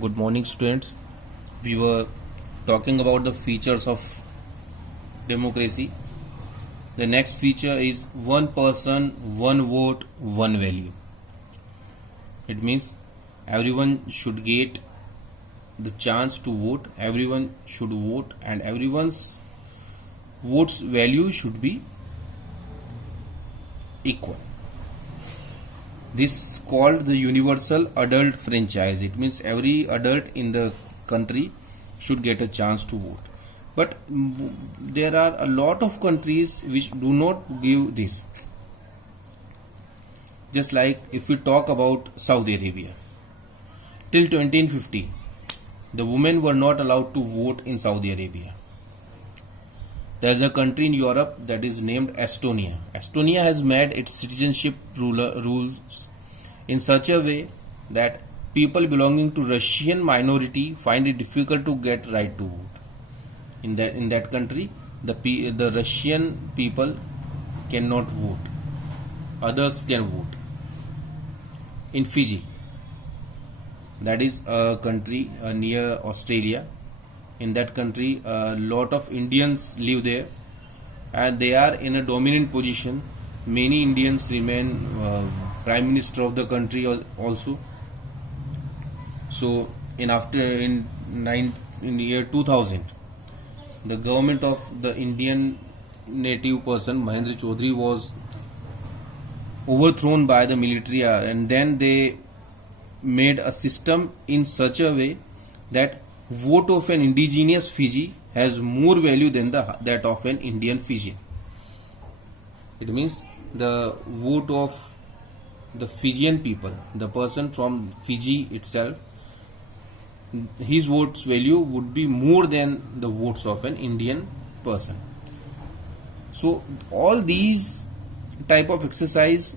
Good morning, students. We were talking about the features of democracy. The next feature is one person, one vote, one value. It means everyone should get the chance to vote, everyone should vote, and everyone's vote's value should be equal. This is called the universal adult franchise. It means every adult in the country should get a chance to vote. But there are a lot of countries which do not give this. Just like if we talk about Saudi Arabia. Till 1950, the women were not allowed to vote in Saudi Arabia. There is a country in Europe that is named Estonia. Estonia has made its citizenship rules in such a way that people belonging to Russian minority find it difficult to get right to vote. In that country, the Russian people cannot vote. Others can vote. In Fiji, that is a country near Australia. In that country, a lot of Indians live there, and they are in a dominant position. Many Indians remain prime minister of the country also. So, in year 2000, the government of the Indian native person Mahendra Chaudhary was overthrown by the military, and then they made a system in such a way that vote of an indigenous Fiji has more value than that of an Indian Fijian. It means the vote of the Fijian people, the person from Fiji itself, his vote's value would be more than the votes of an Indian person. So all these type of exercise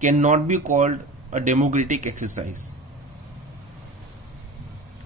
cannot be called a democratic exercise.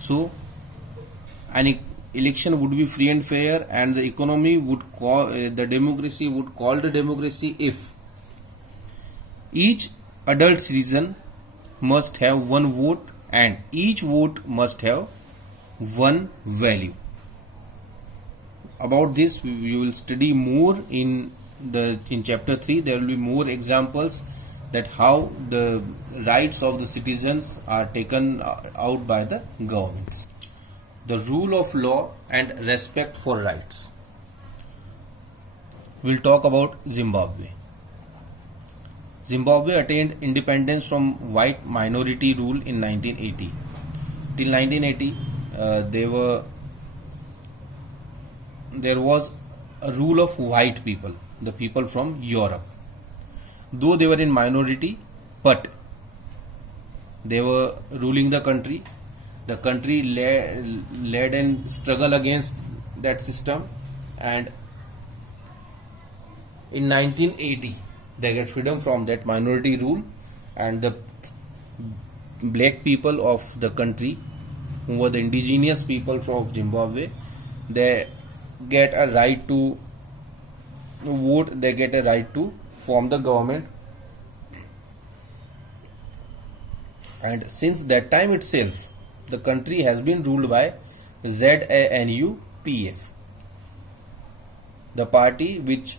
So an election would be free and fair, and the economy would call the democracy would call the democracy if each adult citizen must have one vote and each vote must have one value. About this we will study more in chapter 3. There will be more examples that how the rights of the citizens are taken out by the governments. The rule of law and respect for rights. We'll talk about Zimbabwe. Zimbabwe attained independence from white minority rule in 1980. Till 1980, there was a rule of white people, the people from Europe. Though they were in minority, but they were ruling the country. The country led and struggle against that system, and in 1980 they get freedom from that minority rule, and the black people of the country, who were the indigenous people from Zimbabwe, they get a right to vote, they get a right to form the government. And since that time itself, the country has been ruled by ZANU-PF, the party which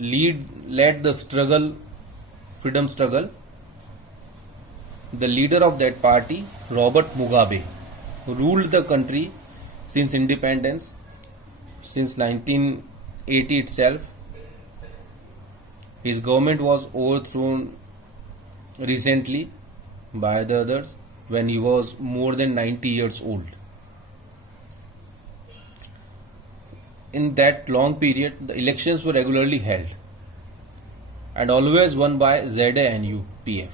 led the freedom struggle. The leader of that party, Robert Mugabe, ruled the country since independence, since 1980 itself. His government was overthrown recently by the others when he was more than 90 years old. In that long period, the elections were regularly held and always won by ZANU-PF.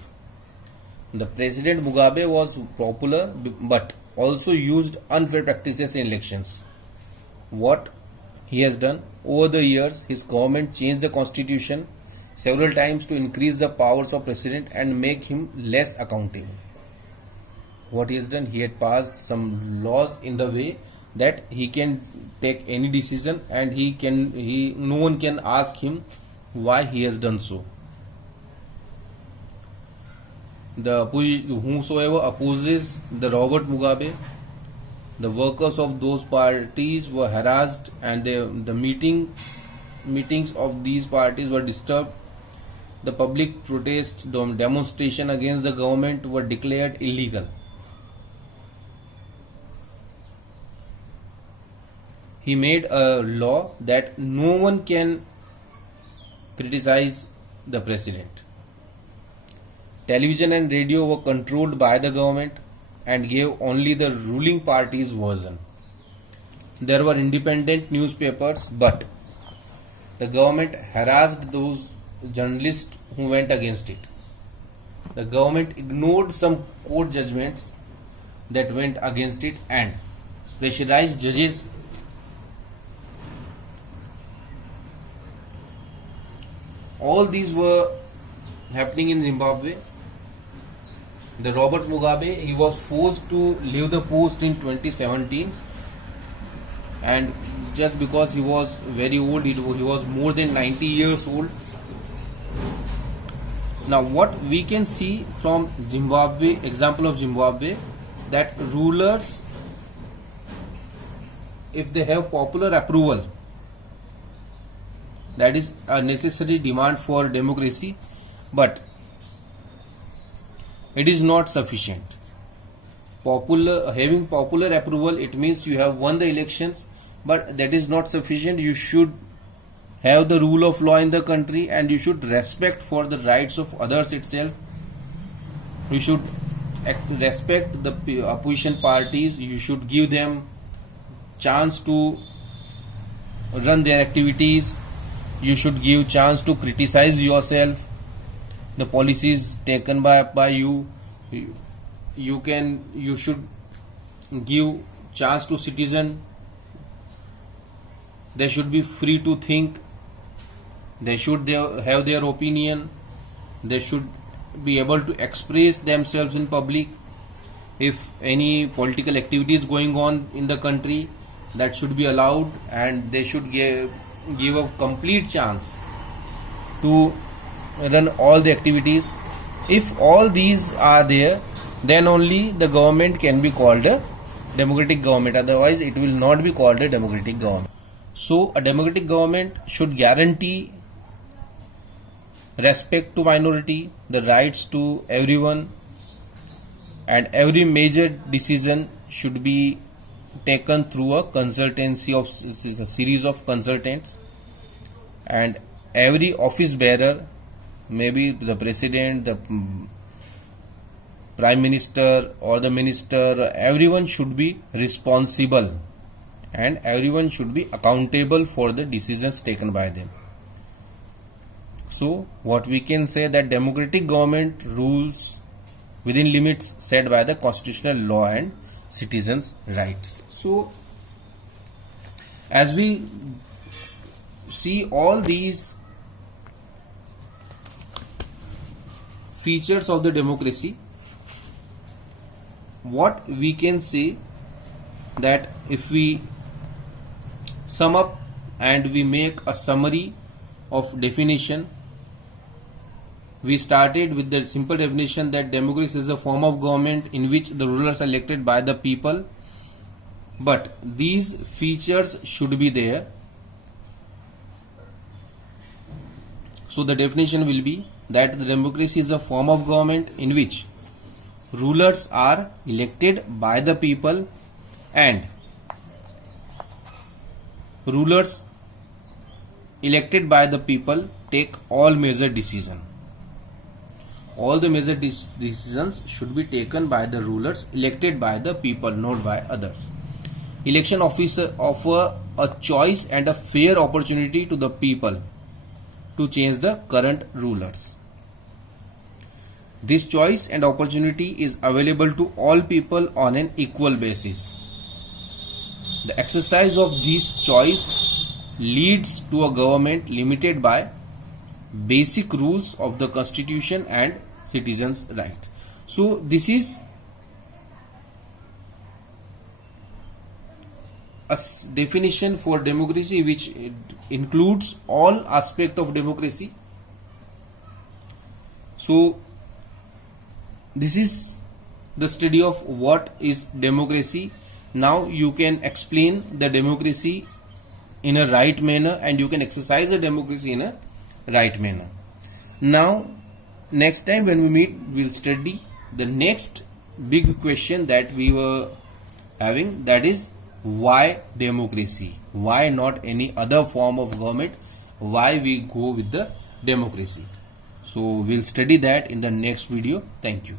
The President Mugabe was popular but also used unfair practices in elections. What he has done over the years, his government changed the constitution several times to increase the powers of president and make him less accountable. What he has done, he had passed some laws in the way that he can take any decision, and no one can ask him why he has done so. whosoever opposes the Robert Mugabe, the workers of those parties were harassed, and the meetings of these parties were disturbed. The public protests, the demonstration against the government were declared illegal. He made a law that no one can criticize the president. Television and radio were controlled by the government and gave only the ruling party's version. There were independent newspapers, but the government harassed those journalists who went against it. The government ignored some court judgments that went against it and pressurized judges. All these were happening in Zimbabwe. The Robert Mugabe, he was forced to leave the post in 2017, and just because he was very old, he was more than 90 years old. Now what we can see from Zimbabwe, example of Zimbabwe, that rulers, if they have popular approval, that is a necessary demand for democracy, but it is not sufficient. Having popular approval, it means you have won the elections, but that is not sufficient. You should have the rule of law in the country, and you should respect for the rights of others itself. You should respect the opposition parties. You should give them chance to run their activities. You should give chance to criticize yourself, the policies taken by you. You should give chance to citizen. They should be free to think. They should have their opinion. They should be able to express themselves in public. If any political activity is going on in the country, that should be allowed, and they should give a complete chance to run all the activities. If all these are there, then only the government can be called a democratic government. Otherwise, it will not be called a democratic government. So, a democratic government should guarantee respect to minority, the rights to everyone, and every major decision should be taken through a consultancy of a series of consultants, and every office bearer, maybe the president, the prime minister or the minister, everyone should be responsible and everyone should be accountable for the decisions taken by them. So what we can say, that democratic government rules within limits set by the constitutional law and citizens' rights. So as we see all these features of the democracy, what we can say, that if we sum up and we make a summary of definition, we started with the simple definition that democracy is a form of government in which the rulers are elected by the people, but these features should be there. So the definition will be that the democracy is a form of government in which rulers are elected by the people, and rulers elected by the people take all major decisions. All the major decisions should be taken by the rulers elected by the people, not by others. Election officer offer a choice and a fair opportunity to the people to change the current rulers. This choice and opportunity is available to all people on an equal basis. The exercise of this choice leads to a government limited by basic rules of the constitution and citizens' rights. So this is a definition for democracy which includes all aspects of democracy. So this is the study of what is democracy. Now you can explain the democracy in a right manner, and you can exercise the democracy in a right manner. Now next time when we meet, we'll study the next big question that we were having, that is why democracy, why not any other form of government, why we go with the democracy. So we'll study that in the next video. Thank you.